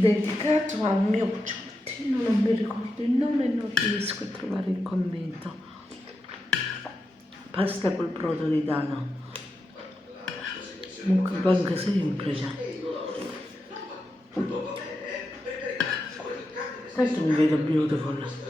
dedicato a un mio cucciolottino, non mi ricordo il nome, non riesco a trovare il commento. Pasta col brodo di Dana, mukbang semplice. Tanto mi vedo beautiful.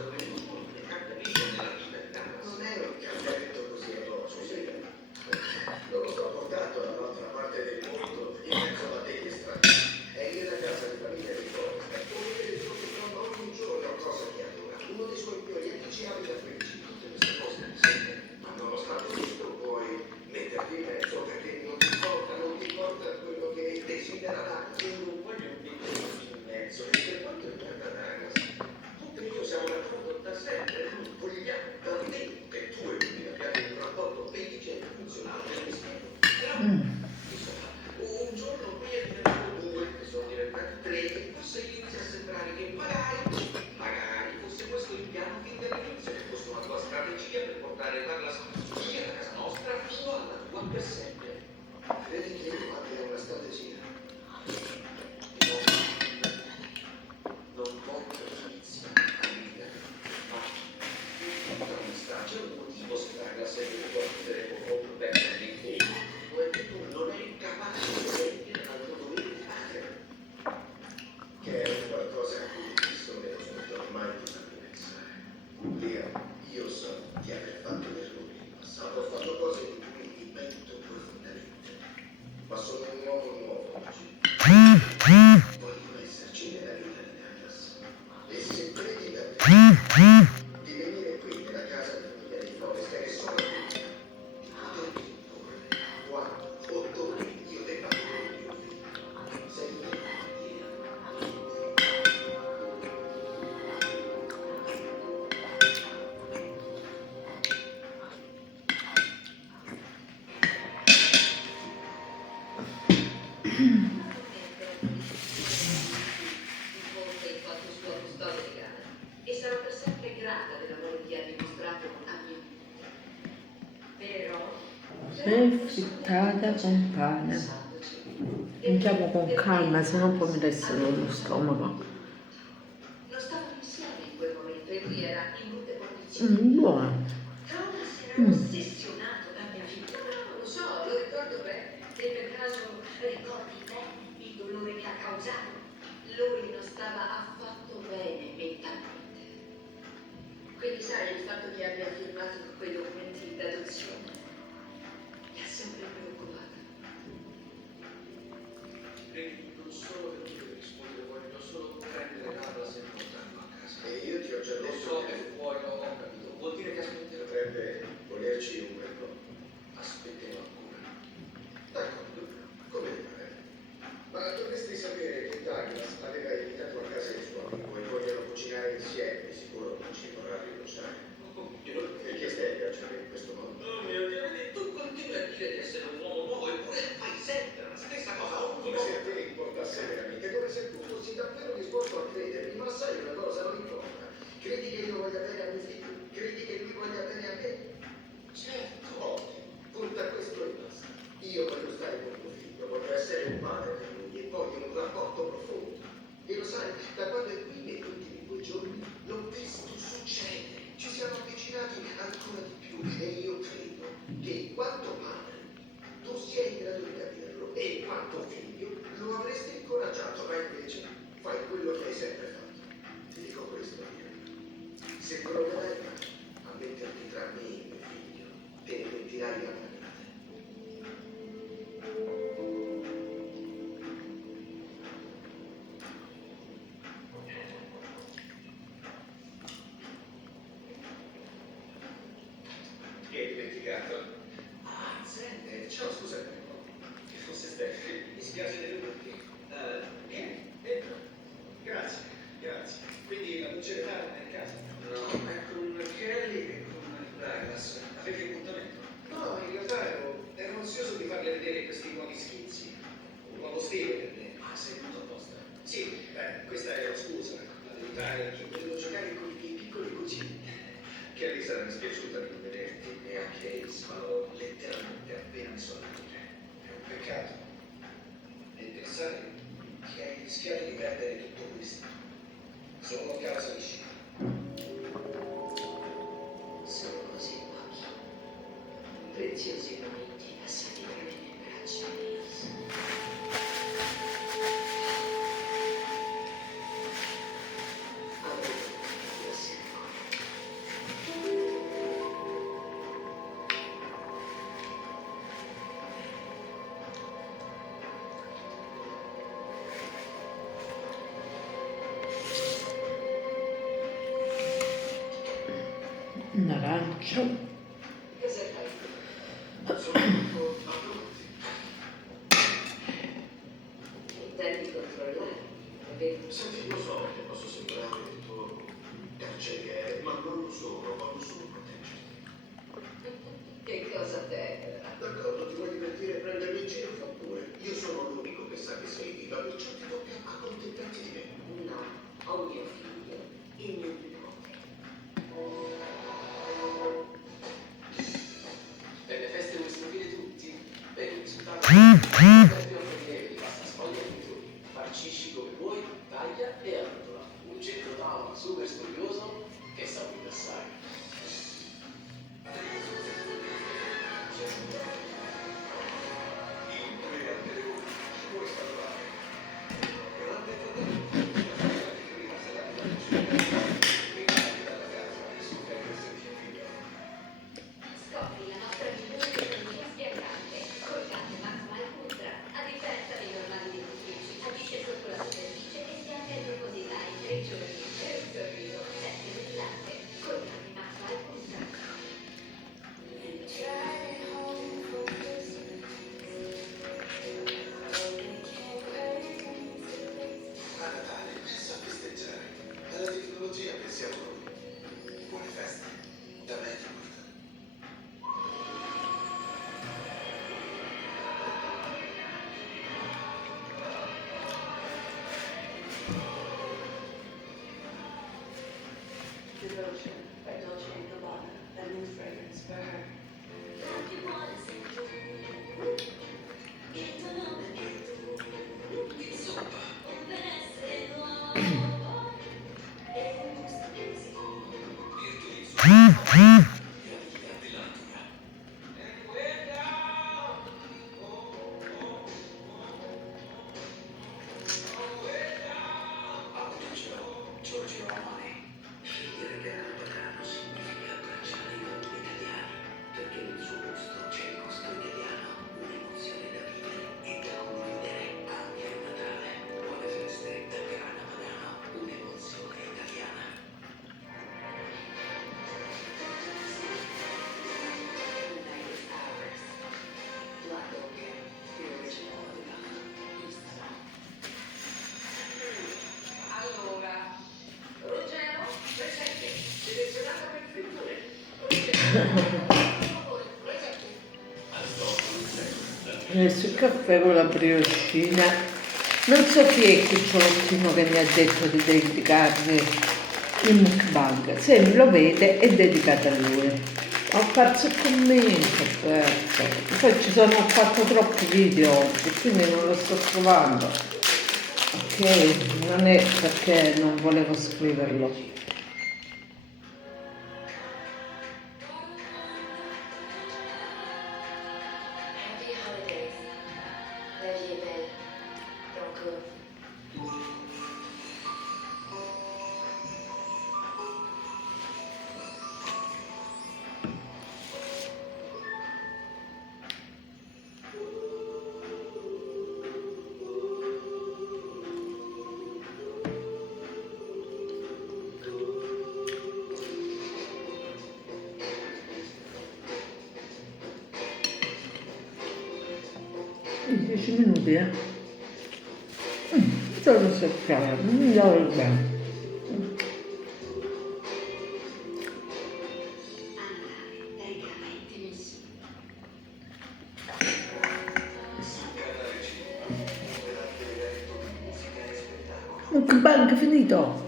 Frittata con pane. Mangiamo con calma, se no poi mi restano nello stomaco. Buono. Lo so, lo ricordo bene. E per caso ricordi bene il dolore che ha causato? Lui non stava affatto bene mentalmente. Quindi sai, il fatto che abbia firmato quei documenti d'adozione mi ha sempre preoccupata. Vedi, non solo che non devi rispondere, voglio solo prendere Carla se non torno a casa. E io ti ho già detto. Lo so che vuoi, ho capito. Vuol dire che aspetterò. Potrebbe volerci un bel po'. Aspetterò ancora. D'accordo, come ti pare. Ma dovresti sapere che Douglas aveva invitato a casa il suo amico e vogliono cucinare insieme, di sicuro non ci vorrà rinunciare. E che stai viaggiando in questo modo? Oh mio Dio, vedi, tu continui a dire di essere un uomo nuovo eppure fai sempre la stessa cosa ogni Come se a te importasse veramente, come se tu fossi davvero disposto a credermi, ma sai una cosa, non importa. Credi che io voglia bene a mio figlio? Credi che lui voglia bene a me? Certo. Ottimo, punta a questo e basta. Io voglio stare con mio figlio, voglio essere un padre per lui e voglio un rapporto profondo. E lo sai, da quando è qui negli ultimi 2 giorni l'ho visto succedere. Ci siamo avvicinati ancora di più e io credo che in quanto padre tu sia in grado di capirlo e in quanto figlio lo avresti incoraggiato, ma invece fai quello che hai sempre fatto. Ti dico questo, io. Se proverai a metterti tra me e mio figlio, te ne pentirai amaramente. Ti hai dimenticato? Ah, sente, ciao, scusa. Che fosse Steffi. Mi spiace deluderti. Vieni, entra. Grazie, grazie. Quindi la luce non è in casa? No, è con Kelly e con Douglas. Avete appuntamento? No, in realtà ero ansioso di farle vedere questi nuovi schizzi. Un nuovo stile per me. Ah, sei venuto apposta? Sì, questa è la scusa. Ad aiutare chi volevo giocare con i miei piccoli cugini. Kelly sarà dispiaciuta di non vederti e anche Ace farò letteralmente appena mi sono andate. È un peccato. E sai, che hai rischiato di perdere tutto questo. Solo a causa di Shiva. Sono così pochi, preziosi momenti passati tra le mie braccia, Nils. Avrei voluto essere ancora. Un arancio. Cosa fai? Sono tutto a pronti. Intendi controllare, è vero? Senti, lo so che posso sembrare del tuo carceriere, ma non lo sono, voglio solo proteggerti. Che cosa tenera? D'accordo, ti vuoi divertire e prendermi in giro? Fa pure. Io sono l'unico che sa che sei viva, perciò ti tocca accontentarti di me. No, ho mio figlio e mio nipote. Per le feste vuoi stupire tutti? Per il risultato di basta sfogliare i toni. Farcisci come vuoi, taglia e arrotola. Un centro tavola super studioso che sa guida assai. Scopri la nostra migliore tecnologia spiaggiante, colgate macro al ultra. A differenza dei normali dentifrici, agisce sotto la superficie e spiaggia in profondità in 3 giorni. Per un sorriso sempre brillante. Colgate macro al ultra. A Natale pensa a festeggiare. Alla tecnologia pensiamo noi. Buone feste. Da me ti porta. Devotion by Dolce & Gabbana, a new fragrance for her. Giorgio Armani. Scegliere Gaetano Padano significa abbracciare i valori italiani, perché nel suo gusto c'è il gusto italiano, un'emozione da vivere e da condividere anche a Natale. Buone feste da Gaetano Padano, un'emozione italiana. Night is ours. Black Oak, the original Avellana. Instagram. Allora, Ruggero, presente, selezionato per frittore. Adesso il caffè con la brioscina. Non so chi è quel ciolottino che mi ha detto di dedicarmi il mukbang. Se lo vede è dedicato a lui. Ho perso il commento, ho perso. Poi ho fatto troppi video oggi, quindi non lo sto trovando. Ok, non è perché non volevo scriverlo. Happy holidays. La vie est belle. Et encore. In 10 minuti, Solo cercare, non lo bene. Andare dai cava intimissimi. Su Canale 5, per vedere musica e spettacolo. Mukbang finito!